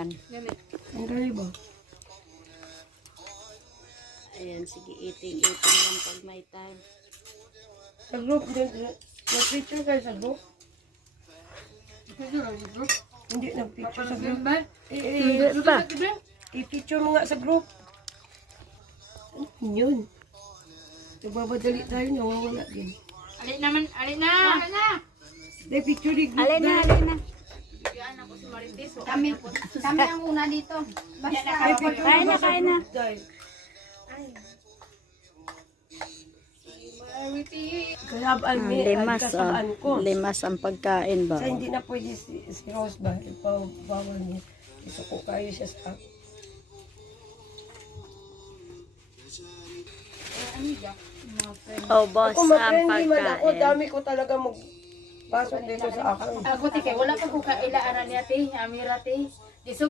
yan. Ang galing ba? Ayan, sige, eating lang pag may time. Sa group, nag-picture kayo sa group? Hindi, nag-picture sa group. Hindi ba? I-picture mo nga sa group. Ano yun? Nagbabadali tayo, nawawala din. Alin naman, alin na! Alin na! Dahil picture di group Alin na, alin na. Bigyan ako si Marites. Kami ang una dito. Basta. Kain na, kain na. Kalabaan mi, Limas, kasabaan ko. limas ang pagkain ba? Sa hindi na pwede si Rose ba? Ipawawal niya. Isuko kayo siya sa... Oh, boss, Ako ang ma-friendly man ako, pagkain. dami ko talaga mag... Pasok dito sa akin. Ako, tike, wala pa ko kailaanan niya, te. Amira, te.